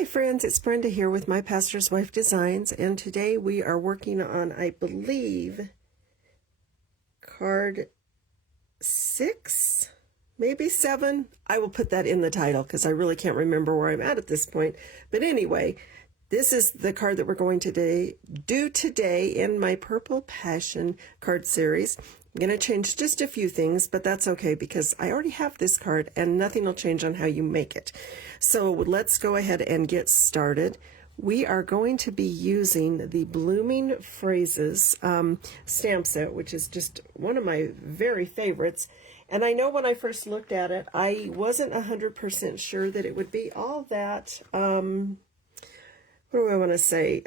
Hi friends, it's Brenda here with My Pastor's Wife Designs, and today we are working on, I believe, card 6, maybe 7. I will put that in the title because I really can't remember where I'm at this point. But anyway, this is the card that we're going to do today in my Purple Passion card series. I'm going to change just a few things, but that's okay because I already have this card and nothing will change on how you make it. So let's go ahead and get started. We are going to be using the Blooming Phrases stamp set, which is just one of my very favorites. And I know when I first looked at it, I wasn't 100% sure that it would be all that what do I want to say?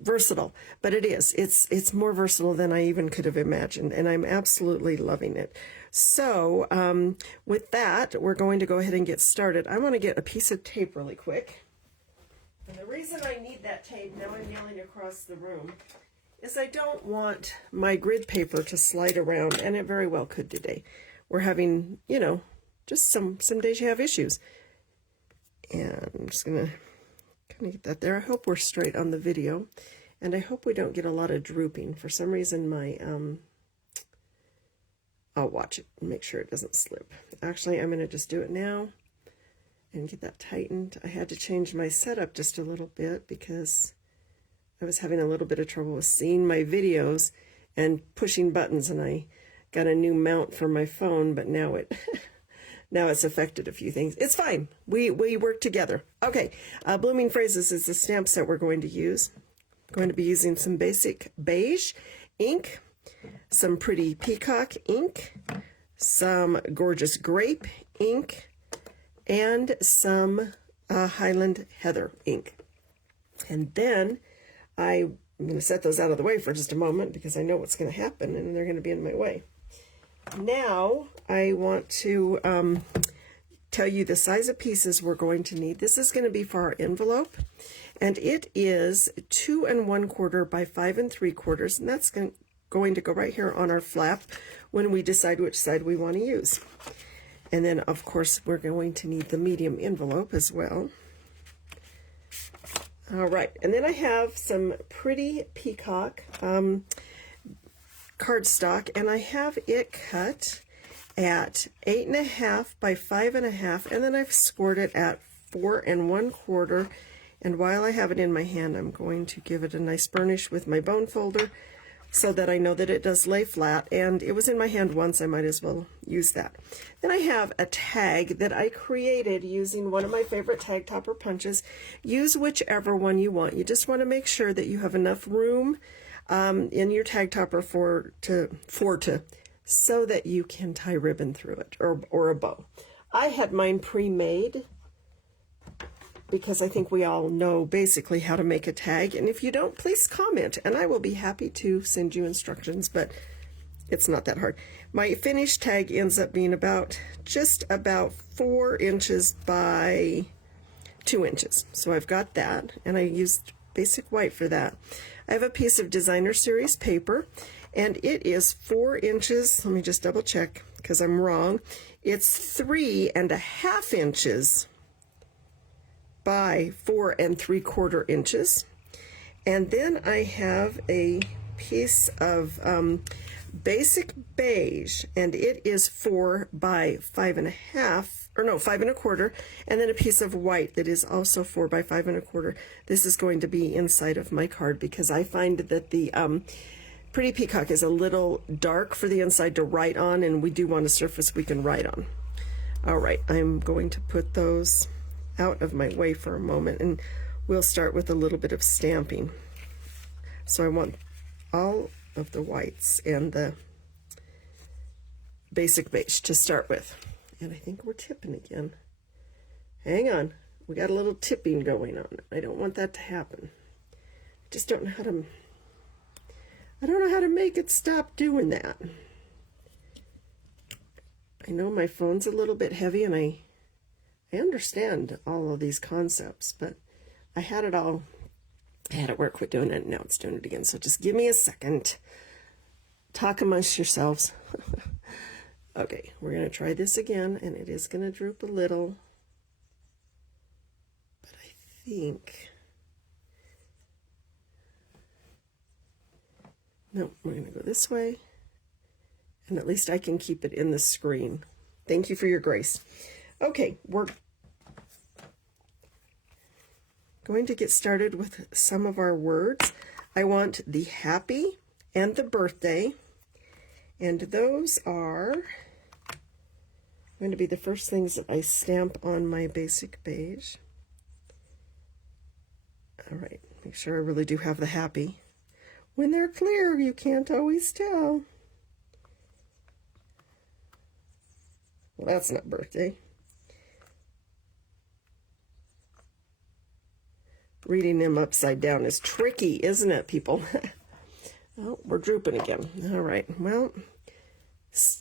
Versatile, but it is. It's more versatile than I even could have imagined, and I'm absolutely loving it. So with that, we're going to go ahead and get started. I want to get a piece of tape really quick. And the reason I need that tape, now I'm yelling across the room, is I don't want my grid paper to slide around, and it very well could today. We're having, you know, just some days you have issues. And I'm just going to kind of get that there. I hope we're straight on the video, and I hope we don't get a lot of drooping. For some reason my I'll watch it and make sure it doesn't slip. Actually, I'm going to just do it now and get that tightened. I had to change my setup just a little bit because I was having a little bit of trouble with seeing my videos and pushing buttons, and I got a new mount for my phone, but now it now it's affected a few things. It's fine. We work together. Okay, Blooming Phrases is the stamp set we're going to use. I'm going to be using some basic beige ink, some pretty peacock ink, some gorgeous grape ink, and some Highland Heather ink. And then I'm going to set those out of the way for just a moment because I know what's going to happen and they're going to be in my way. Now I want to tell you the size of pieces we're going to need. This is going to be for our envelope, and it is 2 1/4 by 5 3/4, and that's going to go right here on our flap when we decide which side we want to use. And then of course we're going to need the medium envelope as well. All right, and then I have some pretty peacock cardstock, and I have it cut at 8 1/2 by 5 1/2, and then I've scored it at 4 1/4. And while I have it in my hand, I'm going to give it a nice burnish with my bone folder so that I know that it does lay flat, and it was in my hand once, I might as well use that. Then I have a tag that I created using one of my favorite tag topper punches. Use whichever one you want. You just want to make sure that you have enough room in your tag topper so that you can tie ribbon through it, or a bow. I had mine pre-made because I think we all know basically how to make a tag, and if you don't, please comment and I will be happy to send you instructions, but it's not that hard. My finished tag ends up being just about 4 inches by 2 inches. So I've got that, and I used basic white for that. I have a piece of Designer Series paper, and it is 4 inches. Let me just double check because I'm wrong. It's 3 1/2 inches by 4 3/4 inches. And then I have a piece of basic beige, and it is 4 by 5 1/2, or no, 5 1/4, and then a piece of white that is also 4 by 5 1/4. This is going to be inside of my card because I find that the Pretty Peacock is a little dark for the inside to write on, and we do want a surface we can write on. All right, I'm going to put those out of my way for a moment, and we'll start with a little bit of stamping. So I want all of the whites and the basic beige to start with. And I think we're tipping again. Hang on, we got a little tipping going on. I don't want that to happen. I just don't know how to, I don't know how to make it stop doing that. I know my phone's a little bit heavy, and I understand all of these concepts, but I had it where it quit doing it, and now it's doing it again. So just give me a second. Talk amongst yourselves. Okay, we're going to try this again, and it is going to droop a little. But I think, no, we're going to go this way, and at least I can keep it in the screen. Thank you for your grace. Okay, we're going to get started with some of our words. I want the happy and the birthday, and those are going to be the first things that I stamp on my basic beige. All right, make sure I really do have the happy. When they're clear, you can't always tell. Well, that's not birthday. Reading them upside down is tricky, isn't it, people? Oh, we're drooping again. All right, well,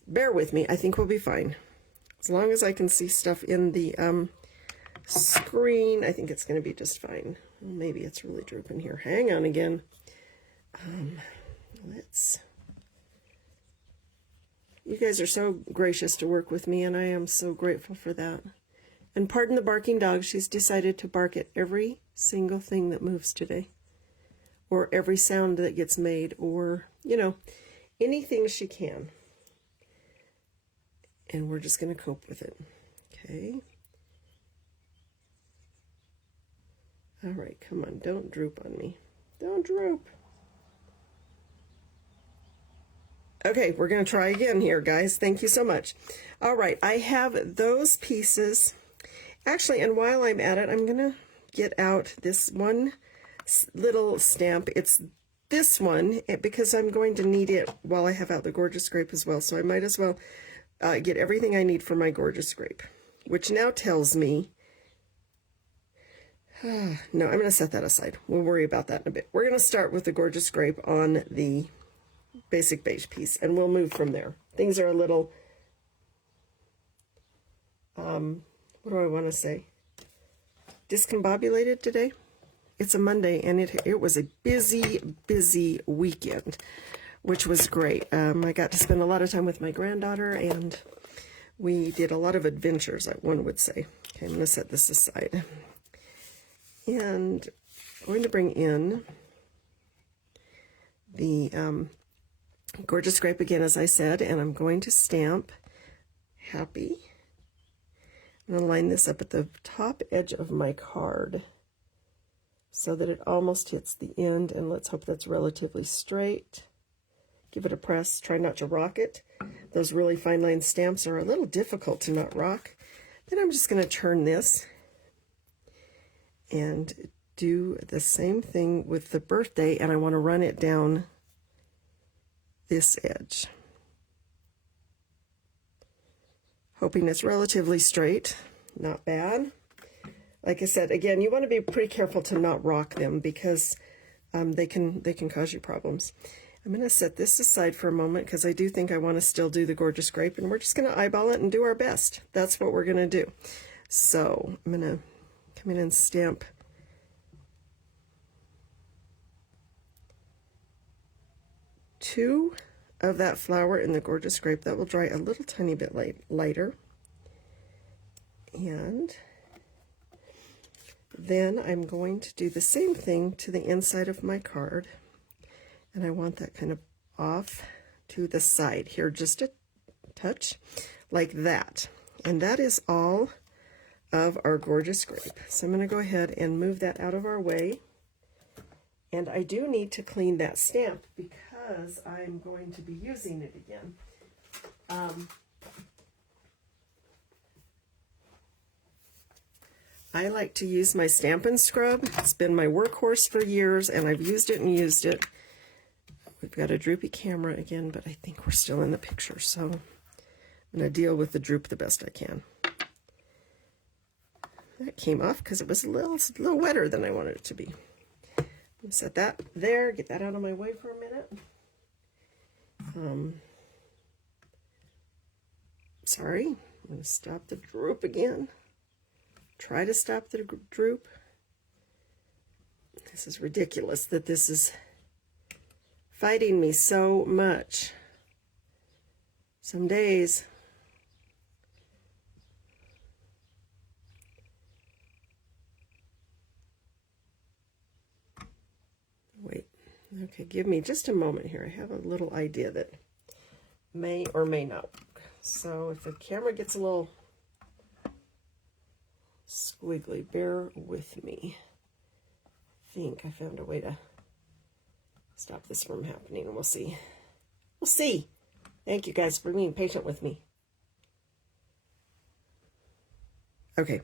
bear with me. I think we'll be fine. As long as I can see stuff in the screen, I think it's going to be just fine. Maybe it's really drooping here. Hang on again. You guys are so gracious to work with me, and I am so grateful for that. And pardon the barking dog. She's decided to bark at every single thing that moves today, or every sound that gets made, or, you know, anything she can. And we're just going to cope with it. Okay. All right, come on, don't droop on me. Don't droop. Okay, we're going to try again here, guys. Thank you so much. All right, I have those pieces. Actually, and while I'm at it, I'm going to get out this one little stamp. It's this one, because I'm going to need it while I have out the Gorgeous Grape as well. So I might as well get everything I need for my Gorgeous Grape, which now tells me, no, I'm going to set that aside. We'll worry about that in a bit. We're going to start with the Gorgeous Grape on the basic beige piece, and we'll move from there. Things are a little, what do I want to say? Discombobulated today. It's a Monday, and it was a busy weekend, which was great. I got to spend a lot of time with my granddaughter, and we did a lot of adventures, one would say. Okay, I'm going to set this aside. And I'm going to bring in the Gorgeous Grape again, as I said, and I'm going to stamp happy. I'm going to line this up at the top edge of my card so that it almost hits the end, and let's hope that's relatively straight. Give it a press. Try not to rock it. Those really fine line stamps are a little difficult to not rock. Then I'm just going to turn this and do the same thing with the birthday, and I want to run it down this edge. Hoping it's relatively straight. Not bad. Like I said, again, you want to be pretty careful to not rock them, because they can cause you problems. I'm going to set this aside for a moment, because I do think I want to still do the Gorgeous Grape, and we're just going to eyeball it and do our best. That's what we're going to do. So I'm going to come in and stamp two of that flower in the Gorgeous Grape. That will dry a little tiny bit lighter. And then I'm going to do the same thing to the inside of my card. And I want that kind of off to the side here, just a touch like that. And that is all of our Gorgeous Grape. So I'm going to go ahead and move that out of our way. And I do need to clean that stamp, because I'm going to be using it again. I like to use my Stampin' Scrub. It's been my workhorse for years, and I've used it and used it. We've got a droopy camera again, but I think we're still in the picture, so I'm going to deal with the droop the best I can. That came off because it was a little wetter than I wanted it to be. Set that there, get that out of my way for a minute. Sorry, I'm going to stop the droop again. Try to stop the droop. This is ridiculous that this is fighting me so much. Some days. Okay, give me just a moment here. I have a little idea that may or may not work. So if the camera gets a little squiggly, bear with me. I think I found a way to stop this from happening, and we'll see. We'll see. Thank you guys for being patient with me. Okay,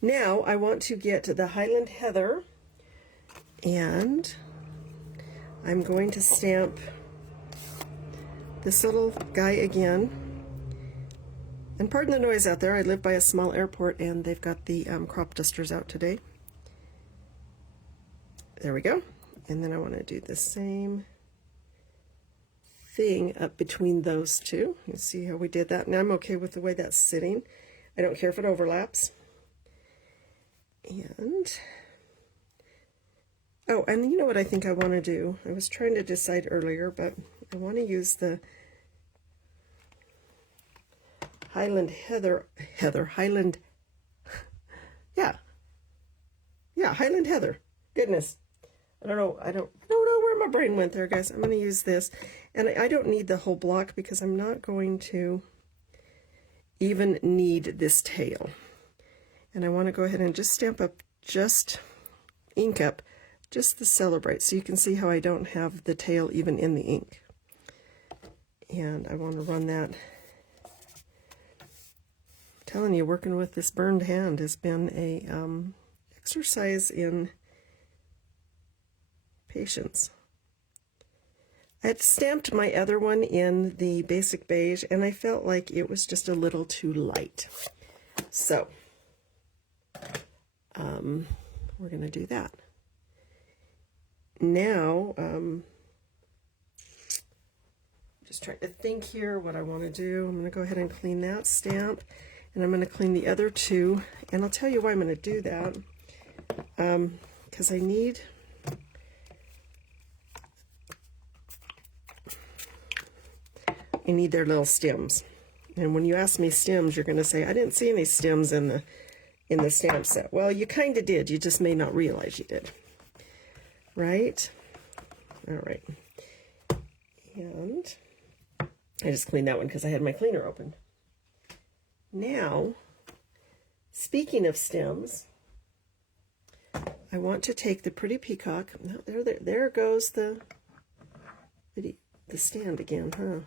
now I want to get the Highland Heather, and I'm going to stamp this little guy again. And pardon the noise out there. I live by a small airport, and they've got the crop dusters out today. There we go. And then I want to do the same thing up between those two. You see how we did that? And I'm okay with the way that's sitting. I don't care if it overlaps. And, oh, and you know what I think I want to do? I was trying to decide earlier, but I want to use the Highland Highland, yeah, Highland Heather. Goodness, I don't know where my brain went there, guys. I'm going to use this, and I don't need the whole block because I'm not going to even need this tail. And I want to go ahead and just stamp up, ink up, just the Celebrate, so you can see how I don't have the tail even in the ink. And I want to run that. I'm telling you, working with this burned hand has been a exercise in patience. I had stamped my other one in the basic beige, and I felt like it was just a little too light. So we're going to do that. Now, just trying to think here what I want to do. I'm going to go ahead and clean that stamp, and I'm going to clean the other two. And I'll tell you why I'm going to do that. Because I need their little stems. And when you ask me stems, you're going to say, I didn't see any stems in the stamp set. Well, you kind of did. You just may not realize you did. Right? All right. And I just cleaned that one because I had my cleaner open. Now, speaking of stems, I want to take the pretty peacock. There goes the stand again, huh?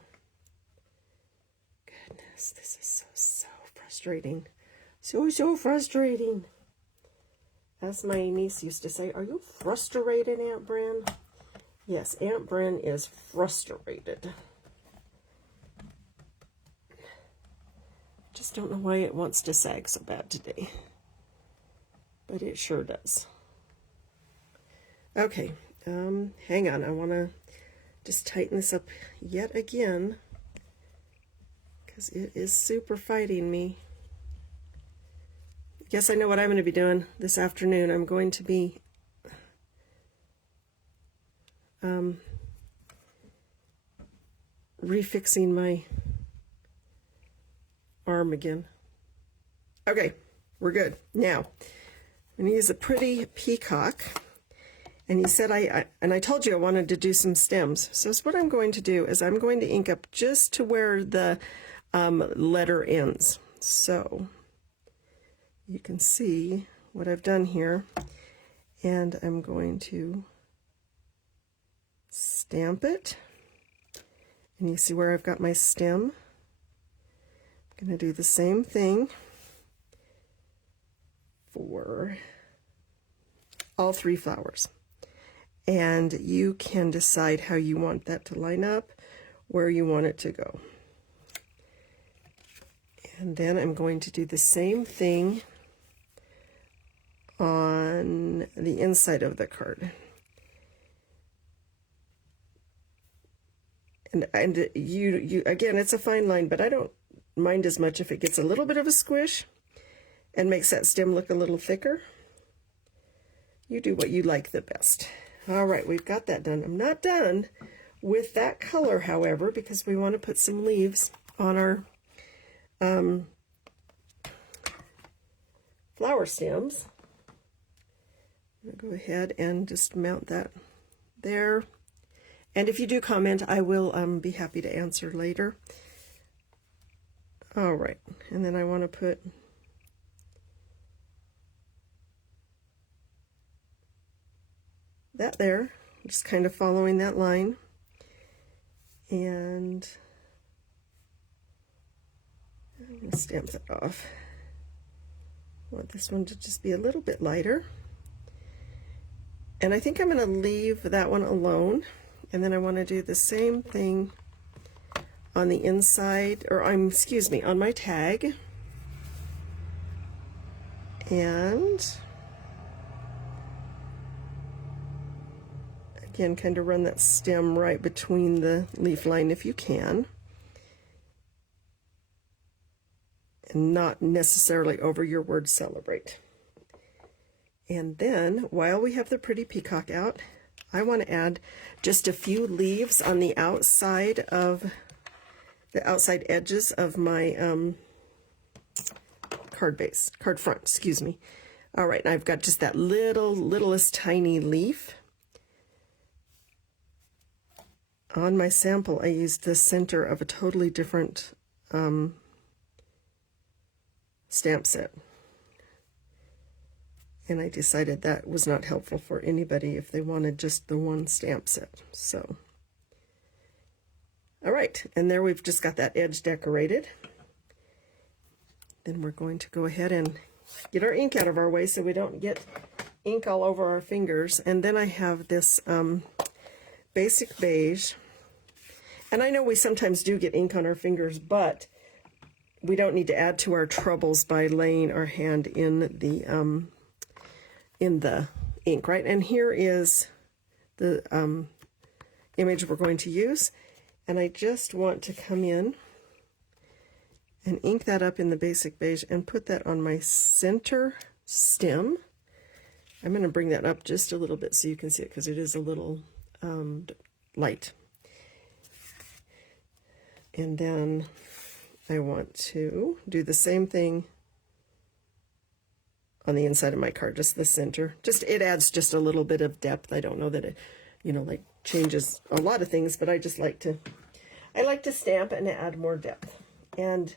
Goodness, this is so frustrating. So frustrating. As my niece used to say, are you frustrated, Aunt Bren? Yes, Aunt Bren is frustrated. Just don't know why it wants to sag so bad today. But it sure does. Okay, hang on. I want to just tighten this up yet again, because it is super fighting me. Yes, I know what I'm going to be doing this afternoon. I'm going to be refixing my arm again. Okay, we're good. Now, I'm going to use a pretty peacock. And he said, I told you I wanted to do some stems. So what I'm going to do is I'm going to ink up just to where the letter ends. So you can see what I've done here. And I'm going to stamp it. And you see where I've got my stem. I'm going to do the same thing for all three flowers. And you can decide how you want that to line up, where you want it to go. And then I'm going to do the same thing on the inside of the card. And you again, it's a fine line, but I don't mind as much if it gets a little bit of a squish and makes that stem look a little thicker. You do what you like the best. All right, we've got that done. I'm not done with that color, however, because we want to put some leaves on our flower stems. I'm going to go ahead and just mount that there. And if you do comment, I will be happy to answer later. All right, and then I want to put that there, just kind of following that line. And I'm going to stamp that off. I want this one to just be a little bit lighter. And I think I'm going to leave that one alone. And then I want to do the same thing on the inside, or excuse me, on my tag. And again, kind of run that stem right between the leaf line if you can. And not necessarily over your word celebrate. And then, while we have the pretty peacock out, I want to add just a few leaves on the outside edges of my card front, excuse me. All right, and I've got just that littlest tiny leaf. On my sample, I used the center of a totally different stamp set. And I decided that was not helpful for anybody if they wanted just the one stamp set. So, all right, and there we've just got that edge decorated. Then we're going to go ahead and get our ink out of our way so we don't get ink all over our fingers. And then I have this basic beige. And I know we sometimes do get ink on our fingers, but we don't need to add to our troubles by laying our hand in the ink, right? And here is the image we're going to use. And I just want to come in and ink that up in the basic beige and put that on my center stem. I'm going to bring that up just a little bit so you can see it because it is a little light. And then I want to do the same thing on the inside of my card, just the center. It adds just a little bit of depth. I don't know that it, like changes a lot of things, but I like to stamp and add more depth. And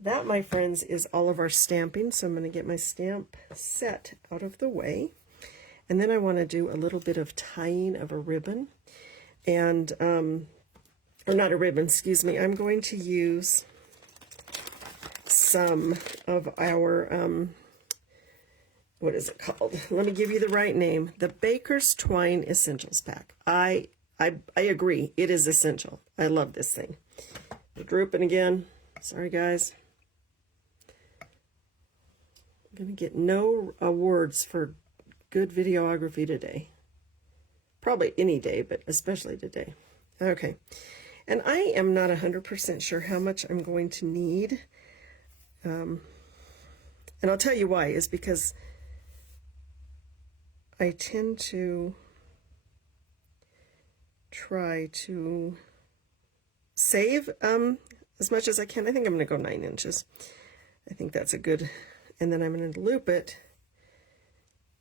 that, my friends, is all of our stamping. So I'm going to get my stamp set out of the way. And then I want to do a little bit of tying of a ribbon. And, or not a ribbon, excuse me. I'm going to use some of our, what is it called? Let me give you the right name. The Baker's Twine Essentials Pack. I agree. It is essential. I love this thing. The drooping again. Sorry, guys. I'm going to get no awards for good videography today. Probably any day, but especially today. Okay. And I am not 100% sure how much I'm going to need. And I'll tell you why, is because I tend to try to save as much as I can. I think I'm going to go 9 inches. I think that's a good, and then I'm going to loop it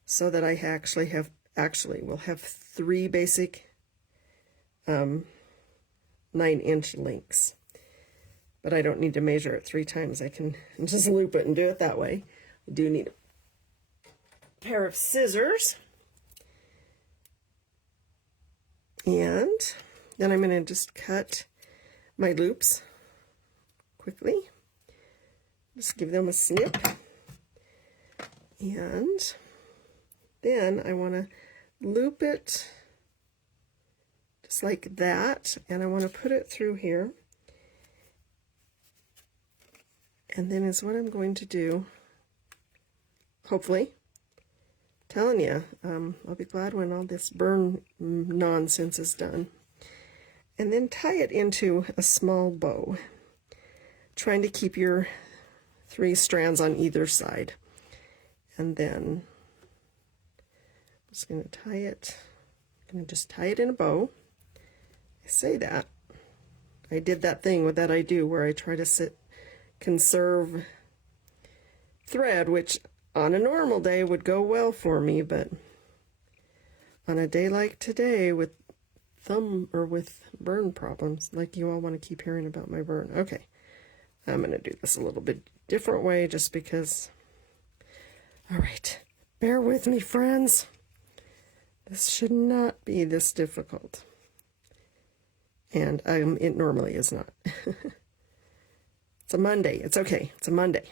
so that I will have 3 basic 9-inch links. But I don't need to measure it 3 times. I can just loop it and do it that way. I do need a pair of scissors. And then I'm going to just cut my loops quickly. Just give them a snip. And then I want to loop it just like that. And I want to put it through here. And then is what I'm going to do, hopefully. Telling you, I'll be glad when all this burn nonsense is done. And then tie it into a small bow, trying to keep your 3 strands on either side. And then I'm just going to tie it. I'm going to just tie it in a bow. I say that. I did that thing with that I do where I try to conserve thread, which on a normal day would go well for me, but on a day like today with thumb or with burn problems, like you all want to keep hearing about my burn. Okay, I'm going to do this a little bit different way just because. All right, bear with me, friends. This should not be this difficult. And it normally is not. It's a Monday. It's okay. It's a Monday.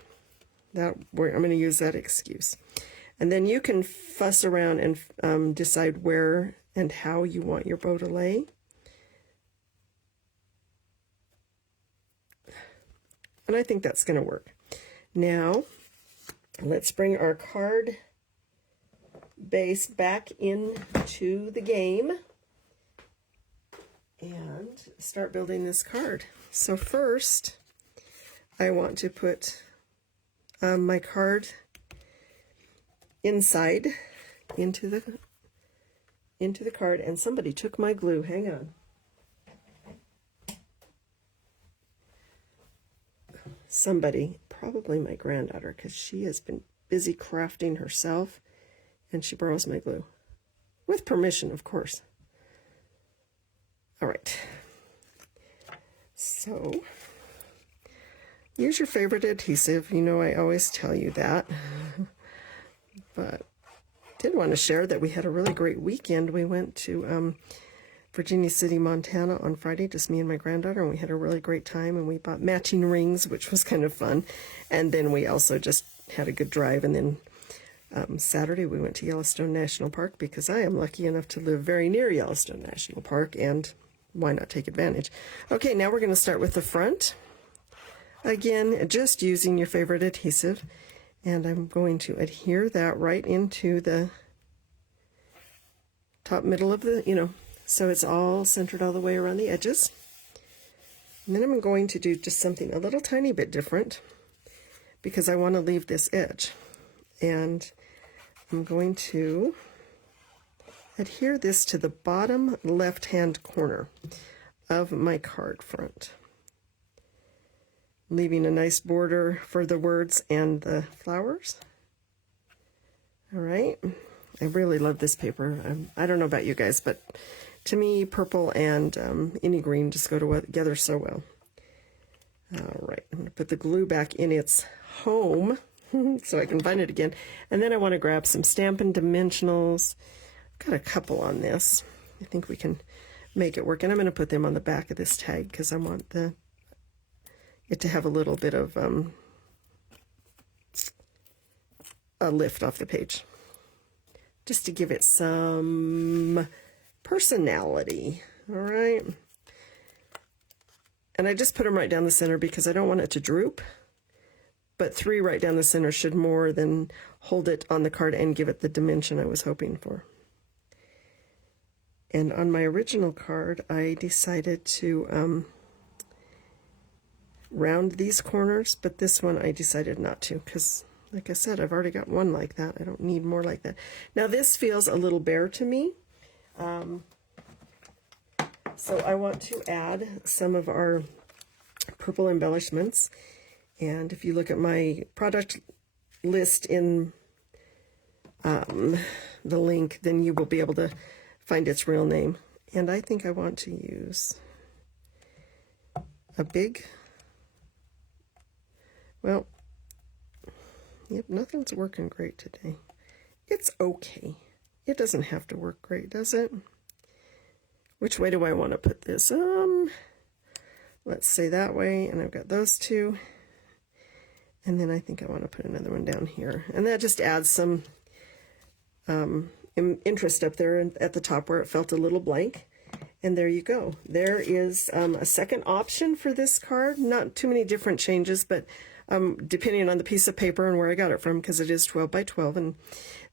I'm going to use that excuse. And then you can fuss around and decide where and how you want your bow to lay. And I think that's going to work. Now, let's bring our card base back into the game and start building this card. So first, I want to put my card inside into the card, and somebody took my glue. Hang on. Somebody, probably my granddaughter, because she has been busy crafting herself, and she borrows my glue. With permission, of course. All right. So, use your favorite adhesive. You know I always tell you that. But I did want to share that we had a really great weekend. We went to Virginia City, Montana on Friday, just me and my granddaughter, and we had a really great time, and we bought matching rings, which was kind of fun. And then we also just had a good drive, and then Saturday we went to Yellowstone National Park because I am lucky enough to live very near Yellowstone National Park, and why not take advantage? Okay, now we're going to start with the front. Again, just using your favorite adhesive, and I'm going to adhere that right into the top middle of the, so it's all centered all the way around the edges. And then I'm going to do just something a little tiny bit different because I want to leave this edge. And I'm going to adhere this to the bottom left-hand corner of my card front, leaving a nice border for the words and the flowers. All right. I really love this paper. I don't know about you guys, but to me, purple and any green just go together so well. All right. I'm going to put the glue back in its home so I can find it again. And then I want to grab some Stampin' Dimensionals. I've got a couple on this. I think we can make it work. And I'm going to put them on the back of this tag because I want it to have a little bit of a lift off the page, just to give it some personality. All right. And I just put them right down the center because I don't want it to droop, but 3 right down the center should more than hold it on the card and give it the dimension I was hoping for. And on my original card, I decided to round these corners, but this one I decided not to because, like I said, I've already got one like that. I don't need more like that. Now this feels a little bare to me, so I want to add some of our purple embellishments. And if you look at my product list in the link, then you will be able to find its real name. And I think I want to use a big, well, yep, nothing's working great today. It's okay. It doesn't have to work great, does it? Which way do I want to put this? Let's say that way, and I've got those two. And then I think I want to put another one down here. And that just adds some interest up there at the top where it felt a little blank. And there you go. There is a second option for this card. Not too many different changes, but depending on the piece of paper and where I got it from, because it is 12 by 12. And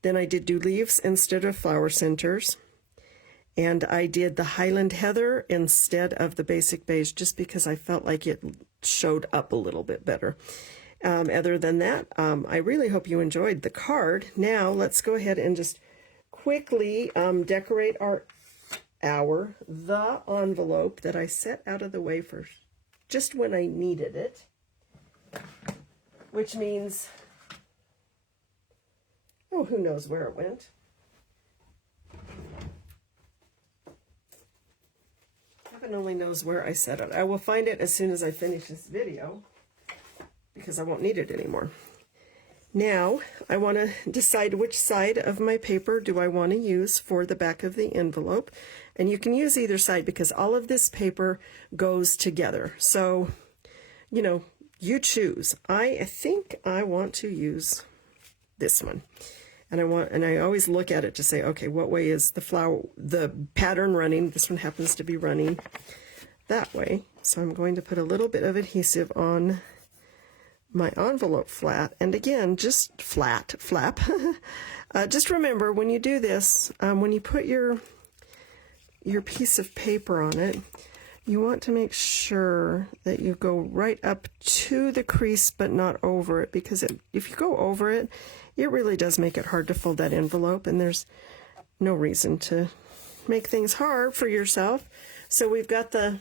then I did do leaves instead of flower centers. And I did the Highland Heather instead of the basic beige, just because I felt like it showed up a little bit better. Other than that, I really hope you enjoyed the card. Now let's go ahead and just quickly decorate the envelope that I set out of the way for just when I needed it, which means, oh, who knows where it went. Heaven only knows where I set it. I will find it as soon as I finish this video because I won't need it anymore. Now, I want to decide which side of my paper do I want to use for the back of the envelope. And you can use either side because all of this paper goes together. So, you know, you choose. I think I want to use this one. And I always look at it to say, okay, what way is the pattern running? This one happens to be running that way. So I'm going to put a little bit of adhesive on my envelope flat, and again, just flap. Just remember when you do this, when you put your piece of paper on it, you want to make sure that you go right up to the crease but not over it, because if you go over it, it really does make it hard to fold that envelope, and there's no reason to make things hard for yourself. So we've got the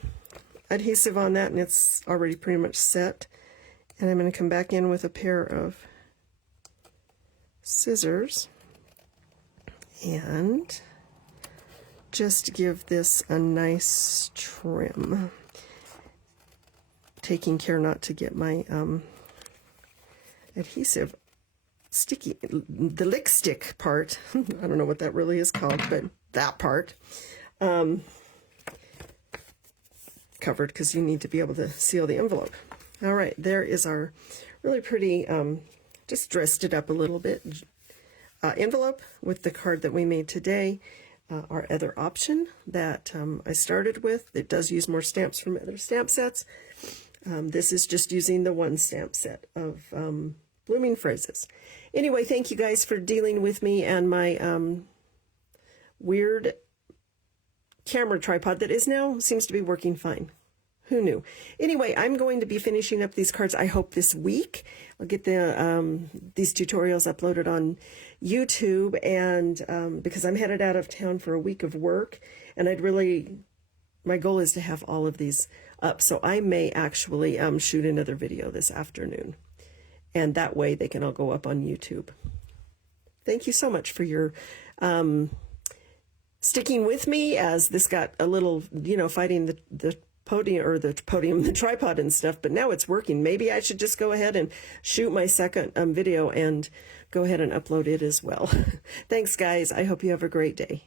adhesive on that, and it's already pretty much set. And I'm going to come back in with a pair of scissors and just give this a nice trim. Taking care not to get my adhesive sticky, the lick stick part. I don't know what that really is called, but that part covered, because you need to be able to seal the envelope. All right, there is our really pretty, just dressed it up a little bit, envelope with the card that we made today. Our other option that I started with, it does use more stamps from other stamp sets. This is just using the one stamp set of Blooming Phrases. Anyway, thank you guys for dealing with me and my weird camera tripod that seems to be working fine. Who knew? Anyway, I'm going to be finishing up these cards, I hope, this week. I'll get these tutorials uploaded on YouTube, and because I'm headed out of town for a week of work, and my goal is to have all of these up, so I may actually shoot another video this afternoon, and that way they can all go up on YouTube. Thank you so much for your sticking with me as this got a little, fighting the tripod and stuff, but now it's working. Maybe I should just go ahead and shoot my second video and go ahead and upload it as well. Thanks, guys. I hope you have a great day.